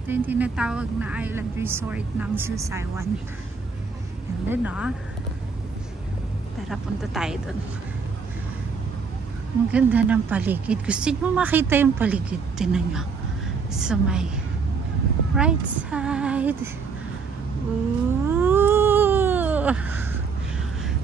Ito yung tinatawag na island resort ng Susaiwan. And then, tara, punta tayo dun. Ang ganda ng paligid. Gusto nyo makita yung paligid. Tingnan nyo. Sa may right side. Ooh!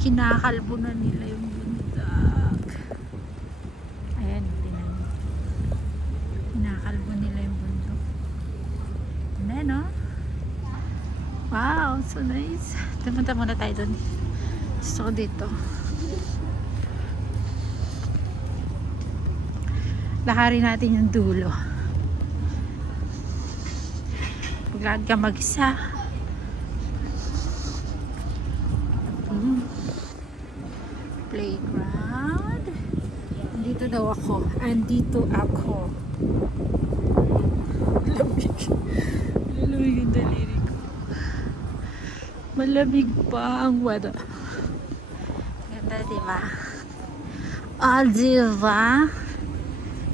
Kinakalbo na nila yung bundak. Ayan, tingnan nyo. Kinakalbo nila yung bundok. Ayan, wow, so nice. Pumunta muna tayo dun. Gusto ko dito. Lakarin natin yung dulo. Paglaan ka mag-isa. Playground. Andito daw ako. Andito ako. Malamig. Malamig yung daliri ko. Malamig pa ang weather. Ganda, diba? Diba?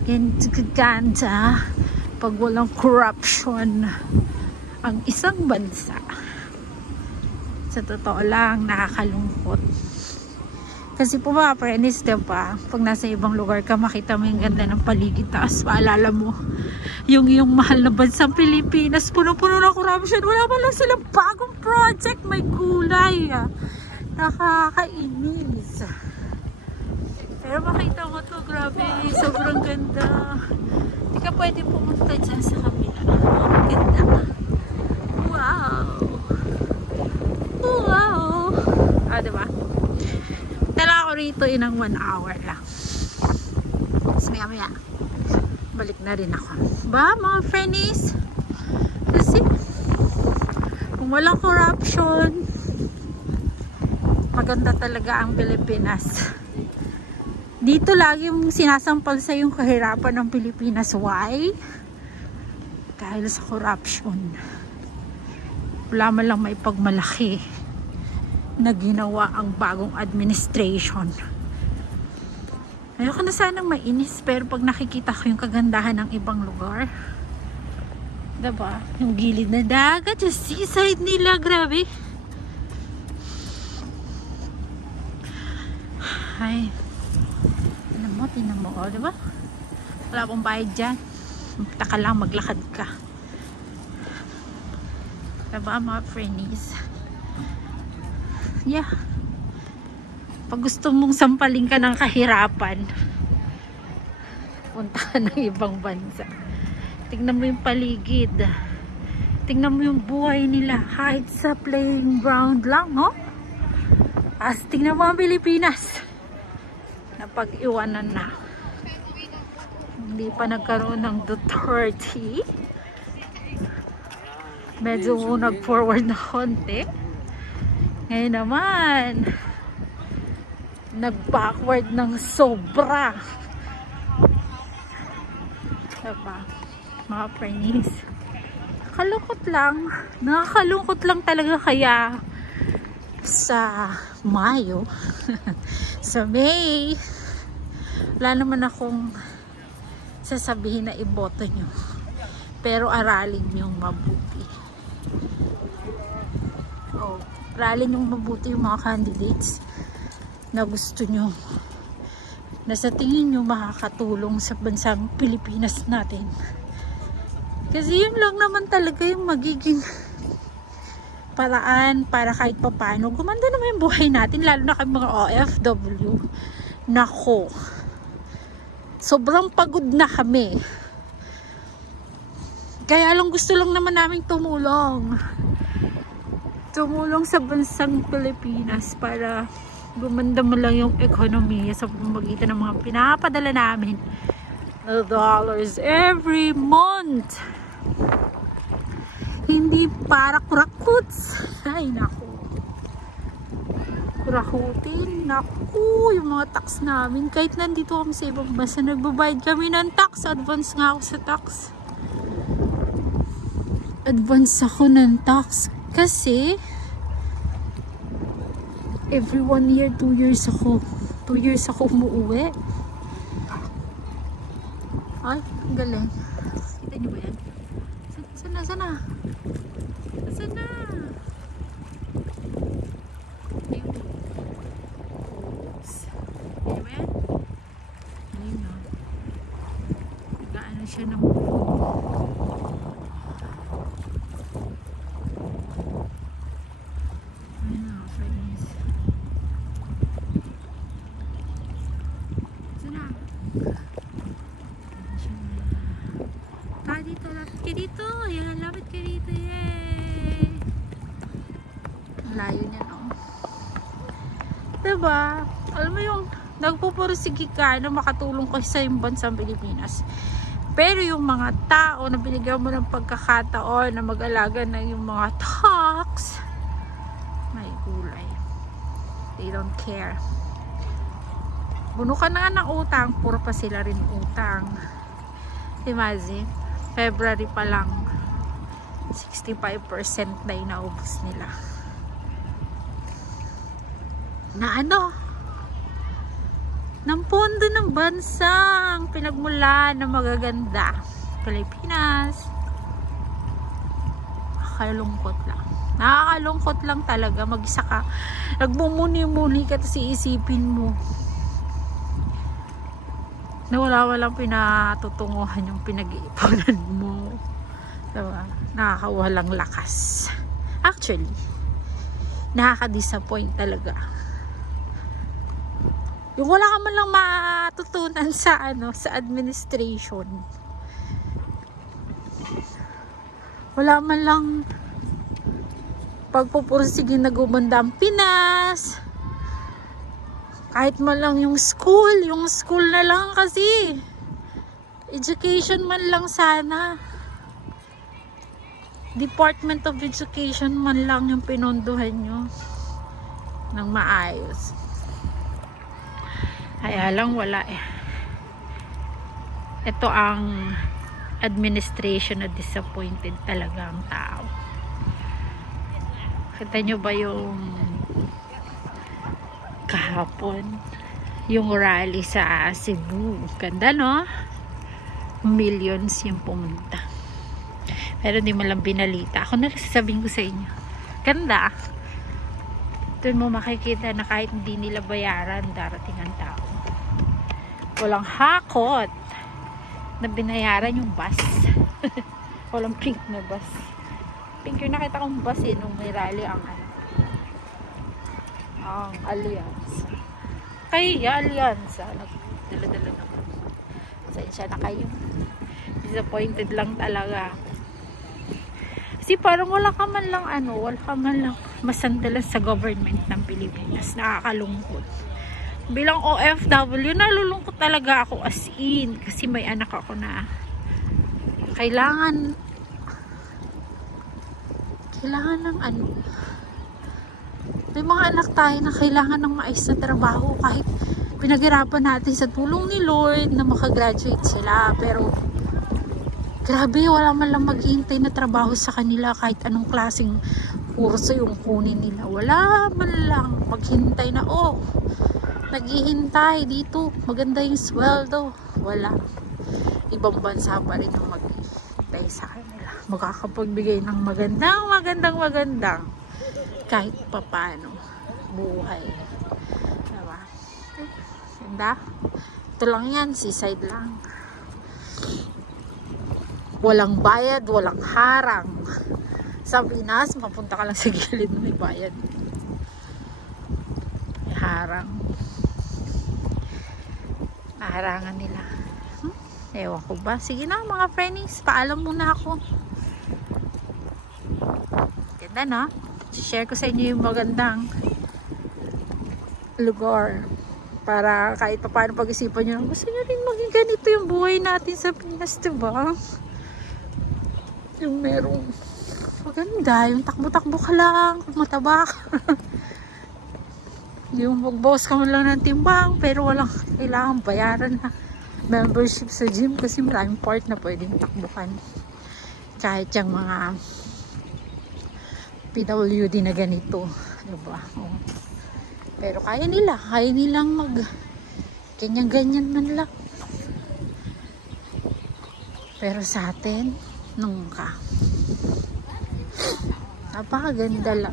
Ganito kaganda pag walang corruption ang isang bansa. Sa totoo lang, nakakalungkot. Kasi po mga friends, diba? Pag nasa ibang lugar ka, makita mo yung ganda ng paligid. Tapos maalala mo yung mahal na bansang Pilipinas, puno-puno ng corruption. Wala pa lang silang bagong project. May kulay. Nakakainis. Pero makita mo to, grabe, sobrang ganda. Hindi ka pwede pumunta dyan sa kabila. Ang ganda. Wow! Wow! Diba? Tala ako rito inang 1 hour lang. Tapos maya balik na rin ako. Ba, mga friendies? Kasi, kung walang corruption, maganda talaga ang Pilipinas. Dito lagi yung sinasampal sa yung kahirapan ng Pilipinas. Why? Dahil sa corruption. Wala man lang may pagmalaki na ginawa ang bagong administration. Ayoko na sanang mainis, pero pag nakikita ko yung kagandahan ng ibang lugar, diba? Yung gilid na dagat, yung seaside nila, grabe. Ay, tinan mo, diba? Wala pong bayad dyan. Magta ka lang, maglakad ka. Diba, mga friendies? Yeah. Pag gusto mong sampalin ka ng kahirapan, punta ka ng ibang bansa. Tingnan mo yung paligid. Tingnan mo yung buhay nila. Kahit sa playing ground lang, As tingnan mo ang Pilipinas. Napag-iwanan na. Hindi pa nagkaroon ng Duterte. Medyo nag-forward na konti. Ngayon naman, nag-backward ng sobra. Diba? Mga friends. Nakakalungkot lang. Nakakalungkot lang talaga kaya sa Mayo. Sa May, wala naman akong sasabihin na iboto nyo, pero aralin nyo mabuti. Aralin nyo mabuti yung mga candidates na gusto nyo, na sa tingin nyo makakatulong sa bansang Pilipinas natin. Kasi yun lang naman talaga yung magiging paraan para kahit papaano gumanda naman yung buhay natin, lalo na kay mga OFW. Nako, sobrang pagod na kami, kaya lang gusto lang naman namin tumulong sa bansang Pilipinas para gumanda mo lang yung ekonomiya sa pamamagitan ng mga pinapadala namin na dollars every month. Hindi para kurakuts. Ay, naku. Kurakutin. Naku, yung mga tax namin. Kahit nandito kami sa ibang bansa, nagbabayad kami ng tax. Advance nga ako sa tax. Advance ako ng tax. Kasi, every 1 year, 2 years ako. 2 years ako umuwi. Ay, ang galing. Kita niyo ba yan? Sa Sana, sana. Sana. Ayun. Oops. Amen? Ayun na. Nagaano siya ng ayun na, friends. Sana. Dito, lapit ka dito. Ayan, lapit ka dito. Yay! Ang layo niya, no? Diba? Alam mo yung nagpupursige ka na makatulong ka sa yung bansang Pilipinas. Pero yung mga tao na binigyan mo ng pagkakataon na mag-alaga na yung mga tax, may gulay. They don't care. Buno ka na ng utang, puro pa sila rin utang. Imagine. February pa lang 65% na inaubos nila na ano ng pondo ng bansang pinagmulan ng magaganda Pilipinas. Nakakalungkot lang talaga. Mag-isa ka, nagmumuni-muni ka, tapos iisipin mo na walang pinatutunguhan yung pinag-iipunan mo. Diba? Nakakawalang lakas. Actually, nakaka-disappoint talaga. Yung wala ka man lang matutunan sa sa administration. Wala man lang pagpupursige na gumanda ang Pinas. Kahit man lang yung school na lang kasi. Education man lang sana. Department of Education man lang yung pinondohan nyo ng maayos. Kaya lang wala eh. Ito ang administration na disappointed talaga ang tao. Kita nyo ba yung kahapon yung rally sa Cebu? Ganda, no? Millions yung pumunta, pero hindi mo lang binalita. Ako na lang sasabihin ko sa inyo, ganda. Doon mo makikita na kahit hindi nila bayaran, darating ang tao. Walang hakot na binayaran yung bus. Walang pink na bus. Pink yung nakita kong bus nung may rally ang Alliance. Kaya Alliance, nagdala-dala naman. Pasensya na kayo. Disappointed lang talaga. Kasi parang wala ka man lang masandalan sa government ng Pilipinas. Nakakalungkot. Bilang OFW, nalulungkot talaga ako as in. Kasi may anak ako na kailangan ng may mga anak tayo na kailangan ng maayos na trabaho, kahit pinaghirapan natin sa tulong ni Lord na makagraduate sila, pero grabe, wala man lang maghihintay na trabaho sa kanila kahit anong klaseng kurso yung kunin nila. Wala man lang maghintay na naghihintay dito, maganda yung sweldo. Wala. Ibang bansa pa rin yung maghihintay sa kanila, makakapagbigay ng magandang kahit papano buhay. Diba? Ganda. Ito lang yan, seaside lang. Walang bayad, walang harang. Sa Pinas, mapunta ka lang sa gilid, may bayad. May harang. Naharangan nila. Ewan ko ba? Sige na mga friends, paalam muna ako. Ganda, no? Share ko sa inyo yung magandang lugar para kahit pa paano pag-isipan nyo, gusto nyo rin maging ganito yung buhay natin sa Pinas, diba? Yung merong maganda, yung takbo-takbo ka lang, mataba ka. Yung magbawas ka man lang ng timbang, pero walang kailangan bayaran na membership sa gym kasi maraming part na pwedeng takbukan. Kahit yung mga PWD na ganito, diba? Pero kaya nilang mag ganyan-ganyan man lang. Pero sa atin nung Napakaganda lang.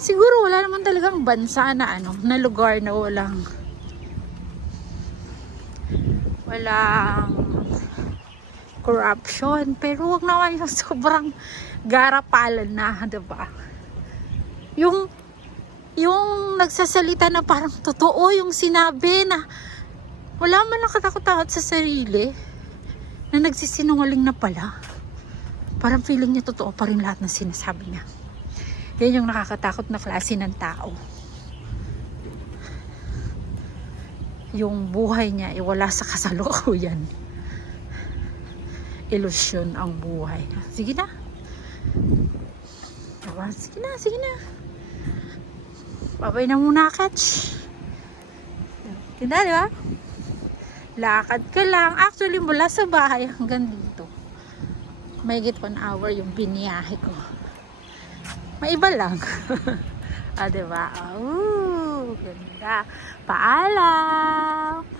Siguro wala naman talagang bansa na na lugar na walang corruption. Pero wag naman yung sobrang garapalan na, diba? Yung nagsasalita na parang totoo yung sinabi na wala man lang katakot-takot sa sarili na nagsisinungaling na pala. Parang feeling niya totoo pa rin lahat ng sinasabi niya. Yan yung nakakatakot na klase ng tao. Yung buhay niya wala sa kasalukuyan. Ilusyon ang buhay. Sige na. Sige na. Babay na muna, Catch. Tinda, di ba? Lakad ka lang. Actually, mula sa bahay hanggang dito. Mahigit 1 hour yung biniyahe ko. Maiba lang. Diba? Ganda. Paalam!